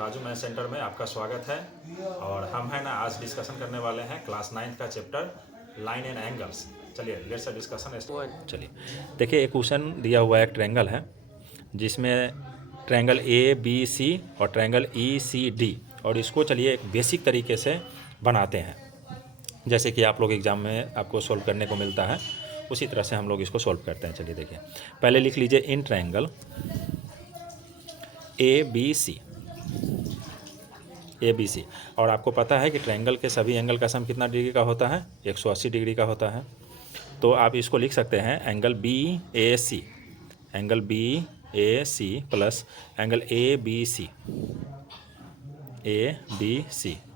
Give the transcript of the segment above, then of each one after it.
Raju math centre में आपका स्वागत है। और हम है ना आज डिस्कशन करने वाले हैं क्लास 9 का चैप्टर लाइन एंड एंगल्स। चलिए लेट्स डिस्कशन। चलिए देखिए, एक क्वेश्चन दिया हुआ है, एक ट्रायंगल है जिसमें ट्रायंगल ए बी सी और ट्रायंगल ई सी डी, और इसको चलिए एक बेसिक तरीके से बनाते हैं जैसे कि आप लोग एग्ज़ाम में आपको सॉल्व करने को मिलता है, उसी तरह से हम लोग इसको सॉल्व करते हैं। चलिए देखिए, पहले लिख लीजिए इन ट्रायंगल ए बी सी, और आपको पता है कि ट्रायंगल के सभी एंगल का सम कितना डिग्री का होता है? 180 डिग्री का होता है। तो आप इसको लिख सकते हैं angle B A C plus angle A B C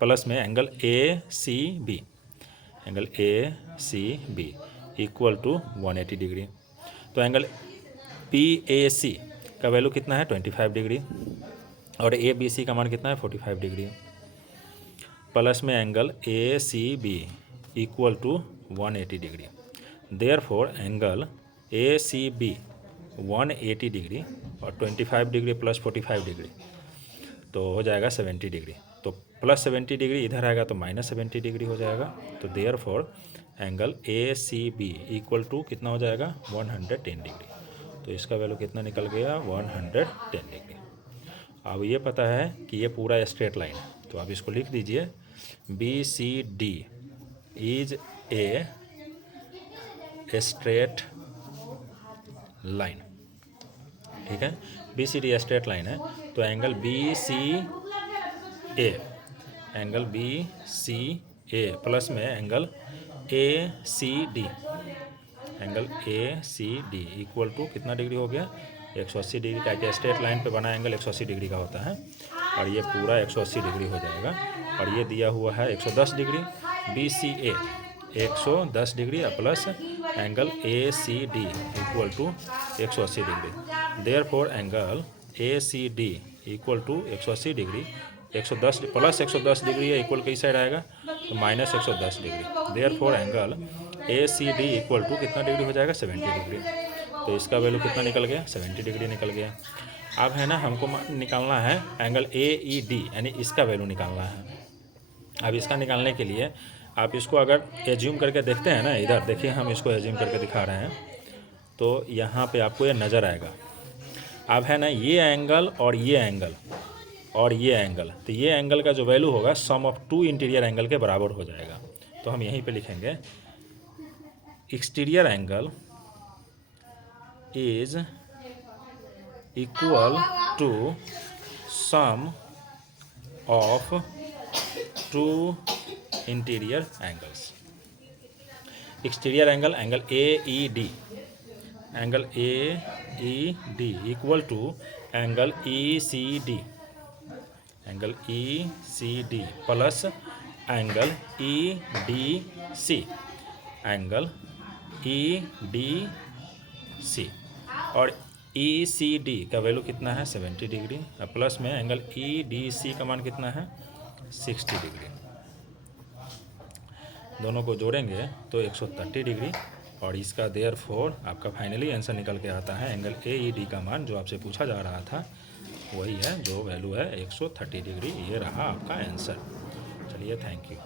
plus में angle A C B equal to 180 degree. तो एंगल पी ए सी का वैल्यू कितना है? 25 डिग्री, और ए बी सी का मान कितना है? 45 डिग्री, प्लस में angle A C B equal to 180 degree. Therefore angle A C B 180 degree और 25 डिग्री प्लस 45 डिग्री तो हो जाएगा 70 डिग्री। तो प्लस 70 डिग्री इधर आएगा तो माइनस 70 डिग्री हो जाएगा। तो therefore angle A C B equal to कितना हो जाएगा? 110 डिग्री। तो इसका वैल्यू कितना निकल गया? 110 डिग्री। अब ये पता है कि ये पूरा स्ट्रेट लाइन है, तो आप इसको लिख दीजिए B C D is a straight line. ठीक है, B C D straight line है, तो angle B C A plus में angle A C D equal to कितना डिग्री हो गया? 180 डिग्री का। कि स्ट्रेट लाइन पे बना एंगल 180 डिग्री का होता है, और ये पूरा 180 डिग्री हो जाएगा। और ये दिया हुआ है 110 degree, B C A 110 degree plus angle A C D equal to 180 degree. Therefore angle A C D equal to 180 degree, 110 plus 110 degree है, इक्वल किस साइड आएगा? तो minus 110 degree. Therefore angle A C D equal to कितना degree हो जाएगा? 70 degree. तो इसका value कितना निकल गया? 70 डिग्री निकल गया। अब है ना हमको निकालना है एंगल ए ई डी, यानी इसका वैल्यू निकालना है। अब इसका निकालने के लिए आप इसको अगर एज्यूम करके देखते हैं ना, इधर देखिए हम इसको एज्यूम करके दिखा रहे हैं, तो यहाँ पे आपको ये नज़र आएगा। अब है ना ये एंगल और ये एंगल और ये एंगल, तो ये एंगल का जो वैल्यू होगा sum of two interior angle के बराबर हो जाएगा। तो हम यहीं पे लिखेंगे exterior angle is equal to sum of two interior angles. Exterior angle A E D equal to angle E C D plus angle E D C, और ई सी डी का वैल्यू कितना है? 70 डिग्री, प्लस में angle E D C का मान कितना है? 60 degree. दोनों को जोड़ेंगे तो 130 डिग्री, और इसका देयरफॉर आपका फाइनली आंसर निकल के आता है एंगल ए ई डी का मान जो आपसे पूछा जा रहा था वही है, जो वैल्यू है 130 डिग्री। ये रहा आपका आंसर। चलिए, थैंक यू।